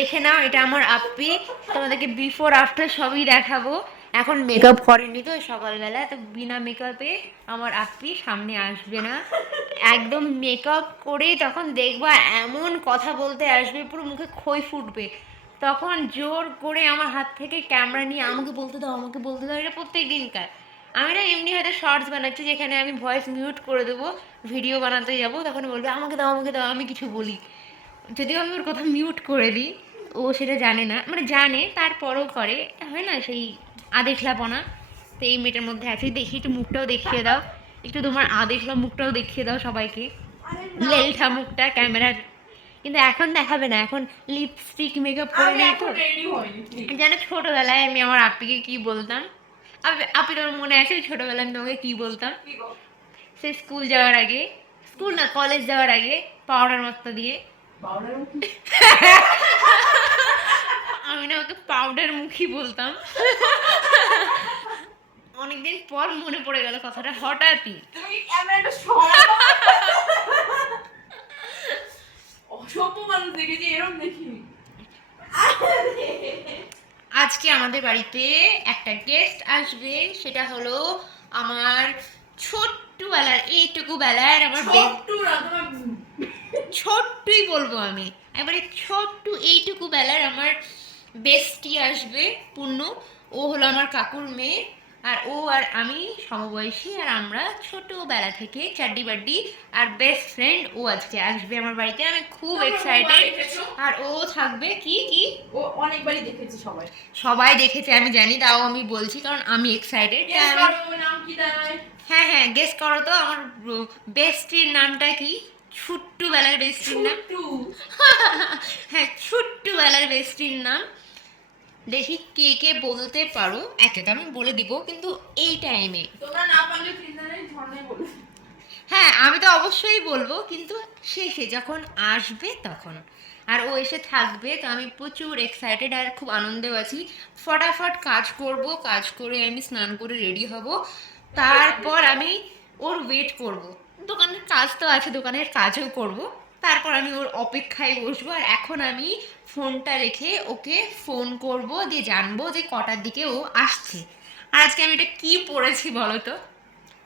দেখে নাও এটা আমার আপ্পি। তোমাদেরকে বিফোর আফটার সবই দেখাবো। এখন মেকআপ করেনি তো সকালবেলা তো বিনা মেকআপে আমার আপ্পি সামনে আসবে না। একদম মেকআপ করে তখন দেখবা এমন কথা বলতে আসবে পুরো মুখে খই ফুটবে। তখন জোর করে আমার হাত থেকে ক্যামেরা নিয়ে আমাকে বলতে দাও আমাকে বলতে দাও এটা প্রত্যেক দিনকার। আমি না এমনি হয়তো শর্টস বানাচ্ছি যেখানে আমি ভয়েস মিউট করে দেবো ভিডিও বানাতে যাব তখন বলবে আমাকে দাও আমাকে দাও আমি কিছু বলি। যদিও আমি ওর কথা মিউট করে দিই। ও সেটা জানে না। মানে জানে তারপরও করে। হয় না সেই আদেখলাপনা তো এই মেয়েটার মধ্যে আছে। দেখি একটু মুখটাও দেখিয়ে দাও। একটু তোমার আদেখলা মুখটাও দেখিয়ে দাও সবাইকে। লেলঠা মুখটা ক্যামেরার। কিন্তু এখন দেখাবে না। এখন লিপস্টিক মেকআপ করে নেই তো। যেন ছোটোবেলায় আমি আমার আপিকে কি বলতাম? আপি আপি তোমার মনে আছে ছোটোবেলায় আমি তোমাকে কী বলতাম? সে স্কুল যাওয়ার আগে স্কুল না কলেজ যাওয়ার আগে পাউডার মাস্তা দিয়ে আমি না ওকে পাউডার মুখী বলতাম। অনেকদিন পর মনে পড়ে গেল কথাটা হঠাৎই। অসভ্য মানুষ দেখেছি এরকম দেখিনি আজকে আমাদের বাড়িতে একটা গেস্ট আসবে সেটা হলো আমার ছোট্টবেলার এইটুকু বেলার আমার ছোট্ট ছোট্টই বলব আমি। এবারে ছোট্ট এইটুকু বেলার আমার বেস্টি আসবে পূর্ণ ও হলো আমার কাকুর মেয়ে আর ও আর আমি সমবয়সী আর আমরা ছোটবেলা থেকে চাড্ডি বাড্ডি আর বেস্ট ফ্রেন্ড ও আজকে আসবে আমার বাড়িতে। আমি খুব এক্সাইটেড আর ও থাকবে কি? কি? ও অনেকবারই দেখেছি সবাই। সবাই দেখেছে আমি জানি তাও আমি বলছি কারণ আমি এক্সাইটেড হ্যাঁ হ্যাঁ গেস করো তো আমার বেস্টির নামটা কি? ছোট্ট বেলার বেস্টির নাম। হ্যাঁ ছোট্ট বেলার বেস্টির নাম। দেখি কে কে বলতে পারো। একে তো আমি বলে দিব কিন্তু এই টাইমে তোমরা না পারলে হ্যাঁ আমি তো অবশ্যই বলব কিন্তু শেষে যখন আসবে তখন। আর ও এসে থাকবে তো আমি প্রচুর এক্সাইটেড আর খুব আনন্দেও আছি। ফটাফট কাজ করব কাজ করে আমি স্নান করে রেডি হব। তারপর আমি ওর ওয়েট করব। দোকানের কাজ তো আছে দোকানের কাজও করব। তারপর আমি ওর অপেক্ষায় বসবো আর এখন আমি ফোনটা রেখে ওকে ফোন করব দিয়ে জানব যে কটার দিকে ও আসছে। আর আজকে আমি এটা কি পড়েছি বলো তো?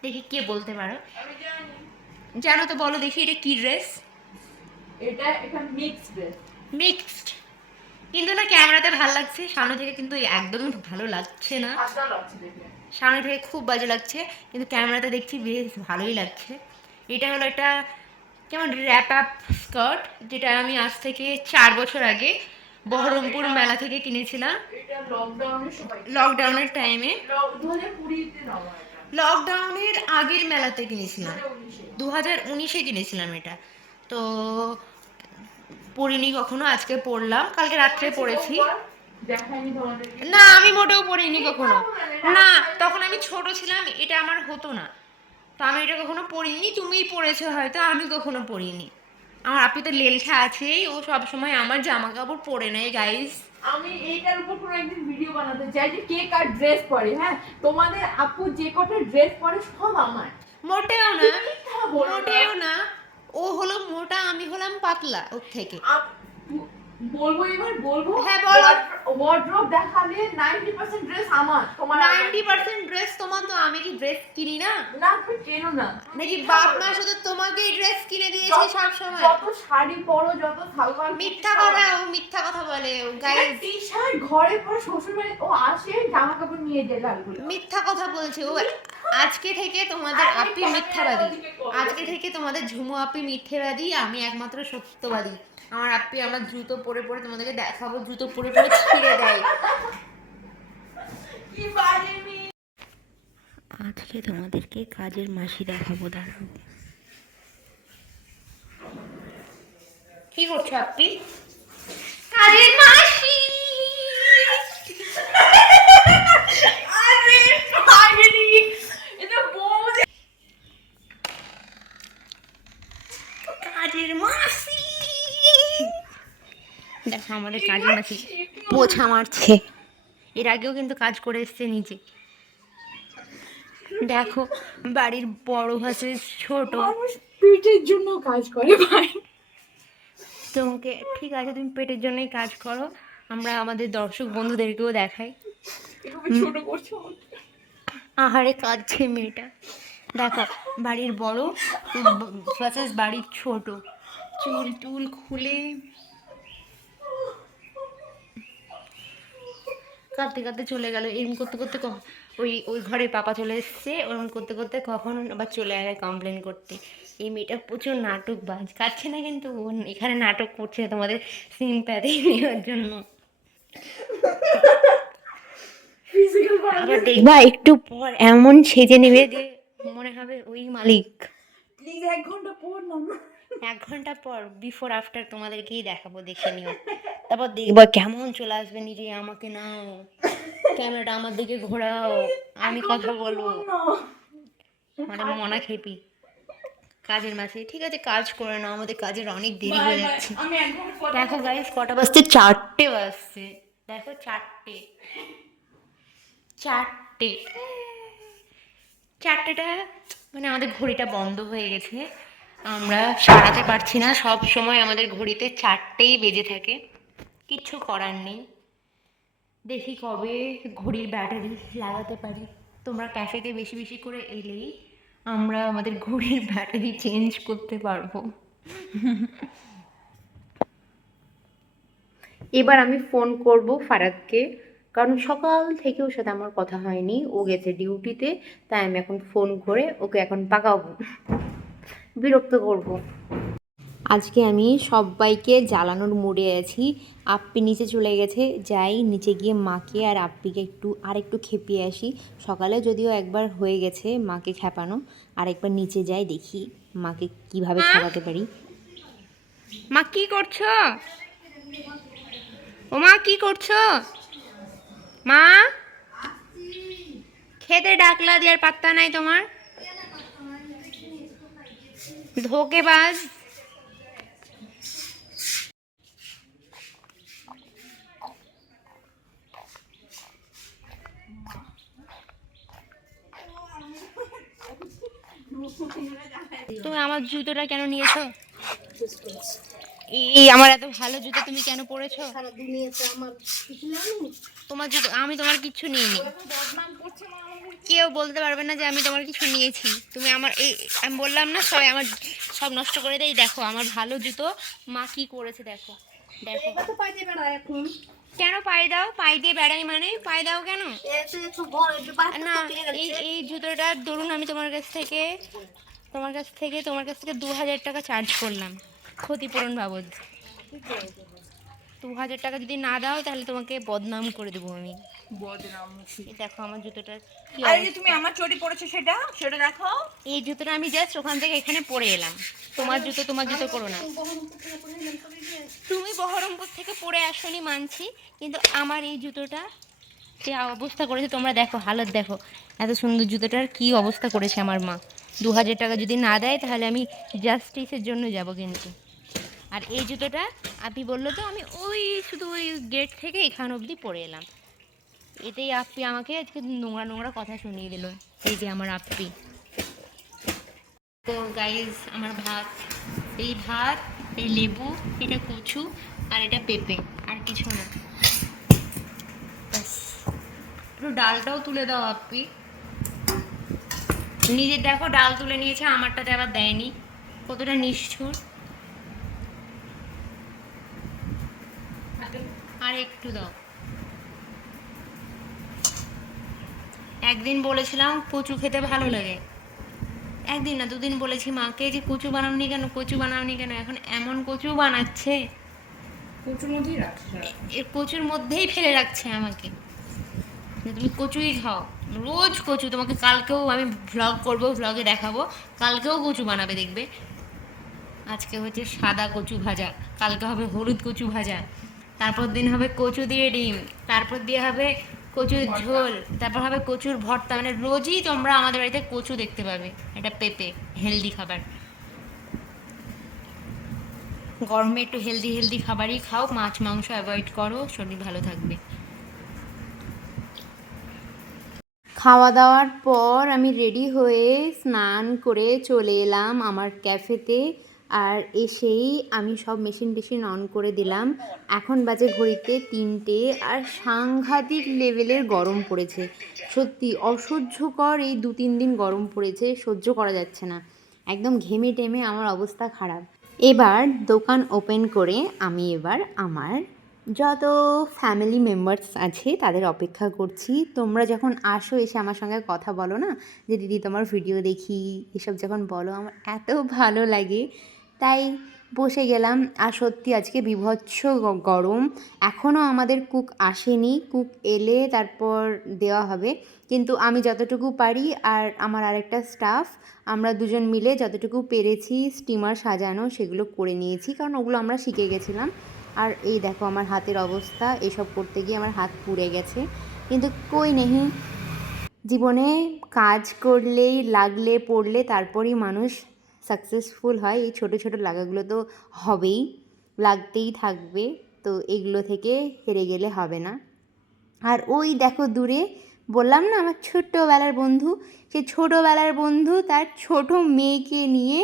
দেখি কে বলতে পারো। জানো। তো বলো দেখি এটা কি ড্রেস? এটা একটা মিক্স ড্রেস মিক্সড কিন্তু না ক্যামেরাতে ভালো লাগছে সামনে থেকে কিন্তু একদমই ভালো লাগছে না। সামনে থেকে খুব বাজে লাগছে কিন্তু ক্যামেরাতে দেখছি বেশ ভালোই লাগছে। এটা হলো একটা কেমন র্যাপ আপ স্কার্ট যেটা আমি আজ থেকে চার বছর আগে বহরমপুর মেলা থেকে কিনেছিলাম। লকডাউনের টাইমে লকডাউনের আগের মেলাতে কিনেছিলাম। দু হাজার উনিশে কিনেছিলাম এটা। তো পড়িনি কখনো, আজকে পড়লাম। কালকে রাত্রে পড়েছি। না, আমি মোটেও পড়িনি কখনো। না, তখন আমি ছোট ছিলাম, এটা আমার হতো না। তো আমি এটা কখনো পড়িনি তুমিই পড়েছো হয়তো আমি কখনো পড়িনি। আমার আপনি তো লেলখা আছেই ও সব সময় আমার জামা কাপড় পরে নেয় গাইস আমি এইটার উপর কোনো একদিন ভিডিও বানাতে চাই যে কে কার ড্রেস পরে হ্যাঁ? তোমাদের আপু যে কটা ড্রেস পরে সব আমার। মোটেও না মোটেও না। ও হলো মোটা আমি হলাম পাতলা ওর থেকে। বলব এবার বলব? হ্যাঁ, বলো। ওয়ার্ড্রোব দেখালে নাইনটি পার্সেন্ট ড্রেস আমার তোমার নাইনটি পার্সেন্ট ড্রেস তোমার তো আমি কি ড্রেস কিনি না? না তুমি কেনো না। নাকি বাপ মা শুধু তোমাকেই ড্রেস কিনে দিয়েছে সব সময় যত শাড়ি পরো যত সালোয়ার মিথ্যা কথা ও মিথ্যা কথা বলে গাইস টি শার্ট ঘরে পরে শ্বশুর বাড়ি ও আসে জামা কাপড় নিয়ে যায় লালগুলো। মিথ্যা কথা বলছে ও। আজকে থেকে তোমাদের আপি মিথ্যাবাদী। আজকে থেকে তোমাদের ঝুমু আপি মিথ্যেবাদী আমি একমাত্র সত্যবাদী। আমার আপি আমরা জুতো পরে পরে তোমাদেরকে দেখাবো জুতো পরে পরে ছিঁড়ে দেয়। কি বাজে মেয়ে। আজকে তোমাদেরকে কাজের মাসি দেখাবো দাঁড়াও। কি করছ আপনি কাজের মাসি আরে ফাইনালি এটা বউ কাজের মাসি দেখো আমাদের কাজে মাসি পোছা মারছে। এর আগেও কিন্তু কাজ করে এসছে নিচে দেখো বাড়ির বড় ভাসে ছোট। পেটের জন্য কাজ করে ভাই। তোমাকে ঠিক আছে তুমি পেটের জন্যই কাজ করো। আমরা আমাদের দর্শক বন্ধুদেরকেও দেখাই। এভাবে ছোট করছ আমাকে। আহারে কাঁদছে মেয়েটা। দেখো বাড়ির বড় ভার্সেস বাড়ির ছোট। চুল টুল খুলে কাঁদতে কাঁদতে চলে গেল। এরম করতে করতে ওই ওই ঘরে পাপা চলে এসছে। ওরকম করতে করতে কখন আবার চলে আসে কমপ্লেন করতে। এই মেয়েটা প্রচুর নাটক বাজ কাটছে না কিন্তু এখানে নাটক করছে তোমাদের সিম সিম্প্যাথি নেওয়ার জন্য। আবার দেখবা একটু পর এমন সেজে নেবে যে মনে হবে ওই মালিক। এক ঘণ্টা পর না এক ঘণ্টা পর বিফোর আফটার তোমাদেরকেই দেখাবো দেখে নিও। তারপর দেখবা কেমন চলে আসবে নিজে আমাকে নাও। ক্যামেরাটা আমার দিকে ঘোরাও আমি কথা বলব। মানে মনা খেপি। কাজের মাসে ঠিক আছে কাজ করে নাও আমাদের কাজের অনেক দেরি হয়ে যাচ্ছে। দেখো গাইস কটা বাজতে? চারটে বাজছে। দেখো চারটে। চারটে। চারটেটা মানে আমাদের ঘড়িটা বন্ধ হয়ে গেছে। আমরা সারাতে পারছি না সব সময় আমাদের ঘড়িতে চারটেই বেজে থাকে। কিচ্ছু করার নেই। দেখি কবে ঘড়ির ব্যাটারি লাগাতে পারি। তোমরা ক্যাফেতে বেশি বেশি করে এলেই আমরা আমাদের ঘড়ির ব্যাটারি চেঞ্জ করতে পারব। এবার আমি ফোন করব ফারাদকে কারণ সকাল থেকে ওর সাথে আমার কথা হয়নি। ও গেছে ডিউটিতে তাই আমি এখন ফোন করে ওকে এখন পাকাবো। বিরক্ত করব। আজকে আমি সবাইকে জ্বালানোর মুডে আছি। আপ্পি নিচে চলে গেছে যাই নিচে গিয়ে মাকে আর আপ্পিকে একটু আর একটু খেপিয়ে আসি। সকালে যদিও একবার হয়ে গেছে মাকে খেপানো আর একবার নিচে যাই দেখি মাকে কীভাবে খেপাতে পারি। মা কি করছ? ও মা কি করছ? মা? খেতে ডাকলা দেওয়ার পাত্তা নাই তোমার? ধোকেবাজ তুমি আমার জুতোটা কেন নিয়েছো? এই আমার এত ভালো জুতো তুমি কেন পরেছো? তোমার জুতো আমি তোমার কিচ্ছু নিইনি। কেউ বলতে পারবে না যে আমি তোমার কিছু নিয়েছি। তুমি আমার এই আমি বললাম না সবাই আমার সব নষ্ট করে দেয়। দেখো আমার ভালো জুতো মা কি করেছে দেখো। দেখো। কেন পায়ে দাও? পায়ে দিয়ে বেড়াই মানে? পায়ে দাও কেন? না, এই এই জুতোটার ধরুন আমি তোমার কাছ থেকে, তোমার কাছ থেকে, তোমার কাছ থেকে দু হাজার টাকা চার্জ করলাম। ক্ষতিপূরণ বাবদ। দু হাজার টাকা যদি না দাও তাহলে তোমাকে বদনাম করে দেবো আমি। বদনাম দেখো আমার কি আরে তুমি আমার চটি পড়েছো সেটা সেটা দেখো। এই জুতোটা আমি জাস্ট ওখান থেকে এখানে পরে এলাম। তোমার জুতো তোমার জুতো করো না। তুমি বহরমপুর থেকে পরে আসনি মানছি কিন্তু আমার এই জুতোটা যে অবস্থা করেছে তোমরা দেখো হালত দেখো। এত সুন্দর জুতোটার কি অবস্থা করেছে আমার মা। দু হাজার টাকা যদি না দেয় তাহলে আমি জাস্টিসের জন্য যাব কিন্তু। আর এই জুতোটা আপনি বলল তো, আমি ওই শুধু ওই গেট থেকে এখান অবধি পরে এলাম। এতেই আপনি আমাকে আজকে নোংরা নোংরা কথা শুনিয়ে দিল, এই যে আমার আপি তো গাইজ আমার ভাত, এই ভাত, এই লেবু, এটা কচু, আর এটা পেঁপে, আর কিছু না। একটু ডালটাও তুলে দাও আপনি। নিজের দেখো, ডাল তুলে নিয়েছে আমারটাতে আবার দেয়নি। কতটা নিষ্ঠুর। আর একটু দাও। একদিন বলেছিলাম কচু খেতে ভালো লাগে। একদিন না দুদিন বলেছি মাকে যে কচু বানাওনি কেন? কচু বানাওনি কেন? এখন এমন কচু বানাচ্ছে। প্রচুর মধ্যেই রাখছে এর কচুর মধ্যেই ফেলে রাখছে আমাকে। তুমি কচুই খাও। রোজ কচু তোমাকে কালকেও আমি ভ্লগ করব ভ্লগে দেখাবো। কালকেও কচু বানাবে দেখবে। আজকে হচ্ছে সাদা কচু ভাজা কালকে হবে হলুদ কচু ভাজা। তারপর দিন হবে কচু দিয়ে ডিম তারপর দিয়ে হবে কচুর ঝোল তারপর হবে কচুর ভর্তা। মানে রোজই তোমরা আমাদের বাড়িতে কচু দেখতে পাবে এটা পেঁপে হেলদি খাবার। গরমে একটু হেলদি হেলদি খাবারই খাও মাছ মাংস অ্যাভয়েড করো শরীর ভালো থাকবে। খাওয়া দাওয়ার পর আমি রেডি হয়ে স্নান করে চলে এলাম আমার ক্যাফেতে। আর এসেই আমি সব মেশিন টেশিন অন করে দিলাম। এখন বাজে ঘড়িতে তিনটে আর সাংঘাতিক লেভেলের গরম পড়েছে। সত্যি অসহ্যকর এই দু তিন দিন গরম পড়েছে, সহ্য করা যাচ্ছে না। একদম ঘেমে টেমে আমার অবস্থা খারাপ। এবার দোকান ওপেন করে আমি এবার আমার যত ফ্যামিলি মেম্বার্স আছে তাদের অপেক্ষা করছি। তোমরা যখন আসো এসে আমার সঙ্গে কথা বলো না, যে দিদি তোমার ভিডিও দেখি, এসব যখন বলো, আমার এত ভালো লাগে। তাই বসে গেলাম। আর সত্যি আজকে বিভৎস গরম। এখনও আমাদের কুক আসেনি। কুক এলে তারপর দেওয়া হবে। কিন্তু আমি যতটুকু পারি আর আমার আরেকটা স্টাফ আমরা দুজন মিলে যতটুকু পেরেছি স্টিমার সাজানো, সেগুলো করে নিয়েছি। কারণ ওগুলো আমরা শিখে গেছিলাম। আর এই দেখো আমার হাতের অবস্থা, এসব করতে গিয়ে আমার হাত পুড়ে গেছে। কিন্তু কই নেহি? জীবনে কাজ করলেই, লাগলে, পড়লে তারপরই মানুষ সাকসেসফুল হয়। এই ছোটো ছোটো লাগাগুলো তো হবেই, লাগতেই থাকবে। তো এগুলো থেকে হেরে গেলে হবে না। আর ওই দেখো দূরে, বললাম না আমার ছোট্টবেলার বন্ধু? সে ছোটোবেলার বন্ধু, তার ছোট মেয়েকে নিয়ে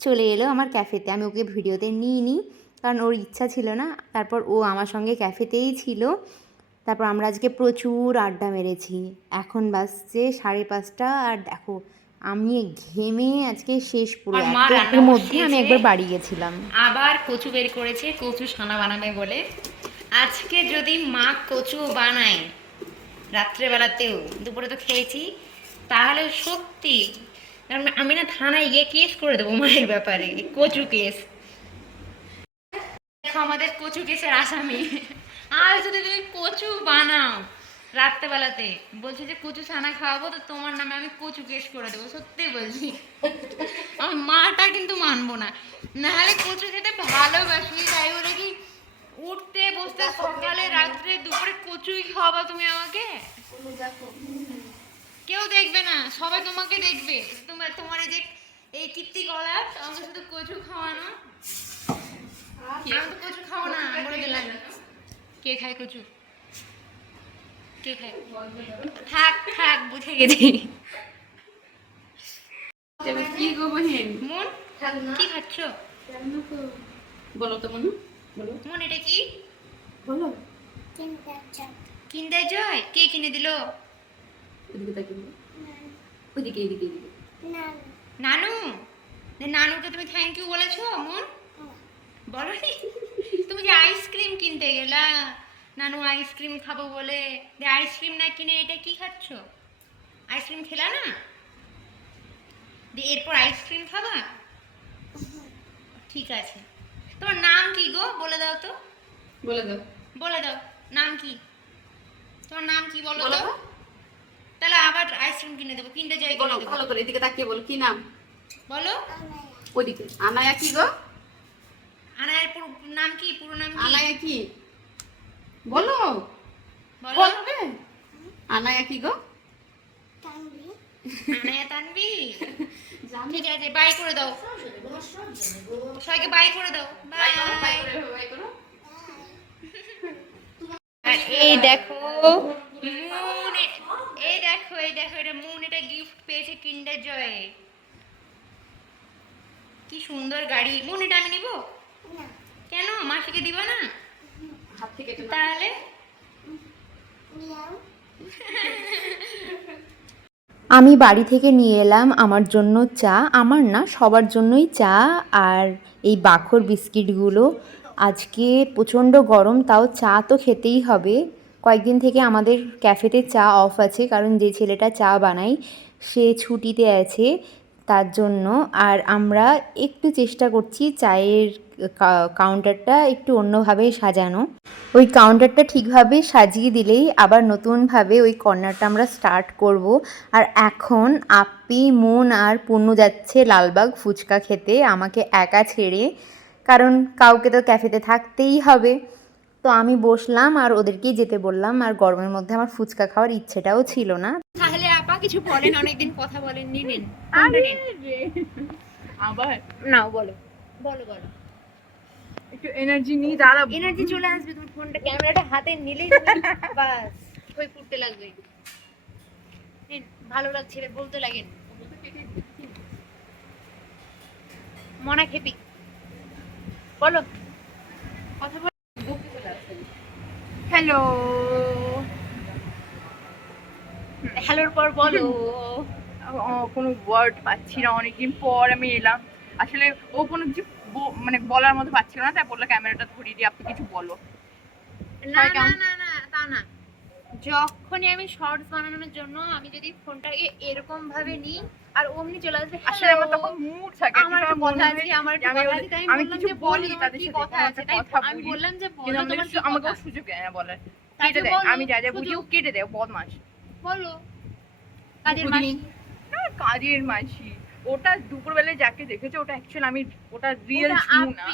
চলে এলো আমার ক্যাফেতে আমি ওকে ভিডিওতে নিই নি কারণ ওর ইচ্ছা ছিল না। তারপর ও আমার সঙ্গে ক্যাফেতেই ছিল। তারপর আমরা আজকে প্রচুর আড্ডা মেরেছি। এখন বাজছে সাড়ে পাঁচটা আর দেখো আমি ঘেমে আজকে শেষ পুরো এতটার মধ্যে আমি একবার বাড়ি গেছিলাম। আবার কচু বের করেছে কচু ছানা বানাবে বলে। আজকে যদি মা কচু বানায় রাত্রেবেলাতেও দুপুরে তো খেয়েছি তাহলে সত্যি আমি না থানায় গিয়ে কেস করে দেবো মায়ের ব্যাপারে কচু কেস আমাদের কচু কেসের আসামি। আর যদি তুমি কচু বানাও রাত্রেবেলাতে, বলছে যে কচু ছানা খাওয়াবো, তো তোমার নামে আমি কচু কেস করে দেবো, সত্যি বলছি। আমার মাটা কিন্তু মানবো না। নাহলে কচু খেতে ভালোবাসি, তাই বলে কি, উঠতে, বসতে, সকালে, রাত্রে, দুপুরে কচুই খাওয়াবা তুমি আমাকে? কেউ দেখবে না, সবাই তোমাকে দেখবে। তোমার তোমার এই যে এই কীর্তি কলা আমাকে শুধু কচু খাওয়ানো। আমি কচু খাব না বলে দিলাম। কে খায় কচু? কে খায়? থাক থাক বুঝে গেছি। কি গো বহিন মন কি খাচ্ছ? বলো তো মনু বলো। মন এটা কি? বলো। কিনতে জয় কে কিনে দিল? ওদিকে তাকিয়ে ওদিকে এদিকে এদিকে। নানু। নানুকে তুমি থ্যাংক ইউ বলেছ মন? বলো তুমি যে আইসক্রিম কিনতে গেলা নানু আইসক্রিম খাব বলে যে আইসক্রিম না কিনে এটা কি খাচ্ছ? আইসক্রিম খেলা না? দিয়ে এরপর আইসক্রিম খাবা? ঠিক আছে। তোমার নাম কি গো? বলে দাও তো। বলে দাও। বলে দাও। নাম কি? তোমার নাম কি বলো তো। তাহলে আবার আইসক্রিম কিনে দেবো কিনতে যাই বলো ভালো করে এদিকে তাকিয়ে বলো কি নাম? বলো। ওদিকে আনায়া কি গো? আনায়ের পুরো নাম কি? পুরো নাম কি? আনায়া কি? বলো। বলো। আনায়া কি গো? আনায়া তানবি ঠিক আছে বাই করে দাও। সবাইকে বাই করে দাও। বাই বাই করো বাই করো। এই দেখো মুন এই দেখো এই দেখো এটা মুন এটা গিফট পেয়েছে কিন্ডার জয়ে কি সুন্দর গাড়ি। মুন এটা আমি নিব? কেন? মাসিকে দিবা না? হাত থেকে তাহলে? আমি বাড়ি থেকে নিয়ে এলাম আমার জন্য চা। আমার না সবার জন্যই চা আর এই বাখর বিস্কিটগুলো। আজকে প্রচণ্ড গরম তাও চা তো খেতেই হবে। কয়েকদিন থেকে আমাদের ক্যাফেতে চা অফ আছে কারণ যে ছেলেটা চা বানায় সে ছুটিতে আছে তার জন্য। আর আমরা একটু চেষ্টা করছি চায়ের কাউন্টারটা একটু অন্যভাবে সাজানো। ওই কাউন্টারটা ঠিকভাবে সাজিয়ে দিলেই আবার নতুনভাবে ওই কর্নারটা আমরা স্টার্ট করব। আর এখন আপি মন আর পুন্নু যাচ্ছে লালবাগ ফুচকা খেতে আমাকে একা ছেড়ে। কারণ কাউকে তো ক্যাফেতে থাকতেই হবে। তো আমি বসলাম আর ওদেরকেই যেতে বললাম। আর গরমের মধ্যে আমার ফুচকা খাওয়ার ইচ্ছেটাও ছিল না। তাহলে আপা কিছু বলেন অনেকদিন কথা বলেন নিলেন আবার? নাও বলো। বলো বলো। একটু এনার্জি নিয়ে দাঁড়াবো। এনার্জি চলে আসবে তুমি ফোনটা ক্যামেরাটা হাতে নিলেই বাস হয়ে ফুটতে লাগবে। ভালো লাগছে রে, বলতে লাগেন। মনা খেপি। বলো। কথা বল। হ্যালো। হ্যালোর পর বলো। কোনো ওয়ার্ড পাচ্ছি না অনেকদিন পর আমি এলাম। আসলে ও কোনো কিছু মানে বলার মতো পাচ্ছিল না তাই বলল ক্যামেরাটা ধরিয়ে দিয়ে আপনি কিছু বলো। না না না না তা না। যখনই আমি শর্টস বানানোর জন্য আমি যদি ফোনটাকে এরকম ভাবে নিই আর অমনি চলে আসবে আসলে আমার তখন মুড থাকে আমার একটা কথা আছে আমার একটা কথা আছে তাই আমি কিছু যে বলি তাদের সাথে, কথা আছে তাই আমি বললাম যে বলো তোমার কি কথা সুযোগ দেয় না বলার কেটে দেয় আমি যা যা বুঝি ও কেটে দেয় বদমাস বলো। কাজের। মাসি। না, কাজের মাসি। ওটা দুপুরবেলায় যাকে দেখেছে ওটা অ্যাকচুয়ালি আমি ওটা রিয়েল ঝুমু না।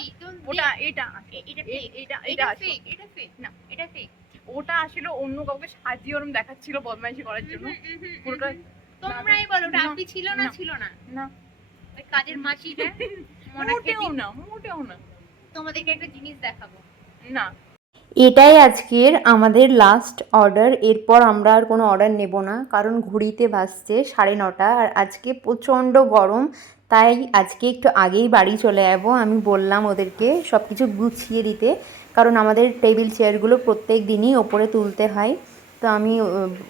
ওটা এটা এটা এটা এটা এটা এটা না। এটা fake। ওটা আসলে অন্য কাউকে সাজিয়ে ওরম দেখাচ্ছিল বদমাইশি করার জন্য। পুরোটা তোমরাই বলো ওটা আপনি ছিল না। ছিল না? না। ওই কাজের মাসিটা? মোটেও না মোটেও না। তোমাদেরকে একটা জিনিস দেখাবো। না। এটাই আজকের আমাদের লাস্ট অর্ডার এরপর আমরা আর কোনো অর্ডার নেব না, কারণ ঘড়িতে বাজছে সাড়ে নটা আর আজকে প্রচণ্ড গরম, তাই আজকে একটু আগেই বাড়ি চলে যাব। আমি বললাম ওদেরকে সব কিছু গুছিয়ে দিতে, কারণ আমাদের টেবিল চেয়ারগুলো প্রত্যেক দিনই ওপরে তুলতে হয়। তো আমি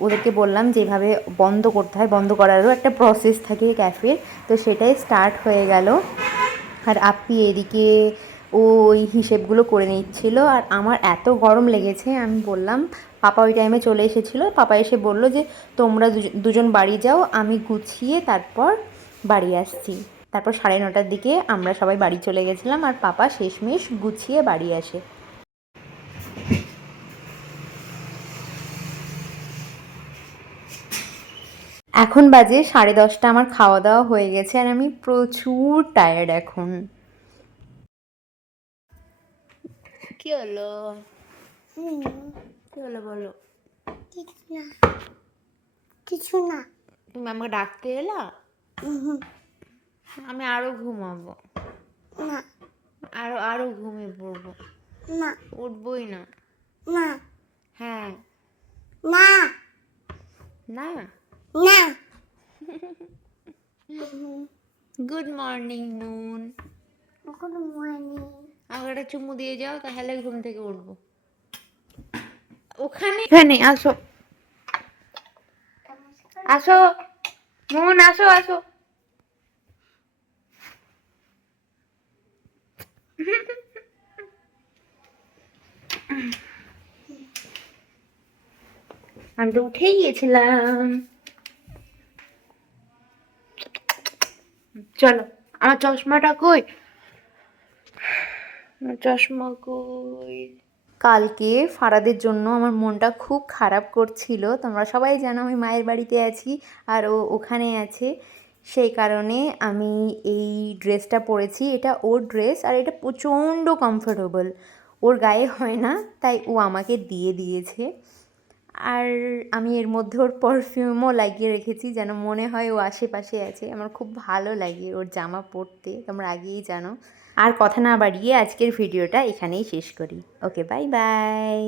ওদেরকে বললাম যেভাবে বন্ধ করতে হয়, বন্ধ করারও একটা প্রসেস থাকে ক্যাফের। তো সেটাই স্টার্ট হয়ে গেল। আর আপনি এদিকে ও ওই হিসেবগুলো করে নিচ্ছিল আর আমার এত গরম লেগেছে, আমি বললাম, পাপা ওই টাইমে চলে এসেছিল। পাপা এসে বলল যে, তোমরা দুজ- দুজন বাড়ি যাও, আমি গুছিয়ে তারপর বাড়ি আসছি। তারপর সাড়ে নটার দিকে আমরা সবাই বাড়ি চলে গেছিলাম আর পাপা শেষমেশ গুছিয়ে বাড়ি আসে। এখন বাজে সাড়ে দশটা, আমার খাওয়া দাওয়া হয়ে গেছে আর আমি প্রচুর টায়ার্ড এখন। কি হলো? কি হলো বলো? কিছু না। তুমি আমাকে ডাকতে এলা? আমি আরও ঘুমাবো। না। আরও আরও ঘুমিয়ে পড়ব। না। উঠবই না। না। হ্যাঁ। না। না। না। Good morning noon good morning আমাকে একটা চুমু দিয়ে যাও তাহলে ঘুম থেকে উঠবো। ওখানে এখানে আসো। আসো মন আসো আসো। আমি তো উঠেই গেছিলাম চলো আমার চশমাটা কই? চশমা কই? কালকে ফারাদের জন্য আমার মনটা খুব খারাপ করছিল। তোমরা সবাই জানো আমি মায়ের বাড়িতে আছি আর ও ওখানে আছে। সেই কারণে আমি এই ড্রেসটা পরেছি। এটা ওর ড্রেস আর এটা প্রচণ্ড কমফোর্টেবল ওর গায়ে হয় না, তাই ও আমাকে দিয়ে দিয়েছে। আর আমি এর মধ্যে ওর পারফিউমও লাগিয়ে রেখেছি যেন মনে হয় ও আশেপাশে আছে। আমার খুব ভালো লাগে ওর জামা পরতে। তোমরা আগেই জানো। আর কথা না বাড়িয়ে আজকের ভিডিওটা এখানেই শেষ করি। Okay bye bye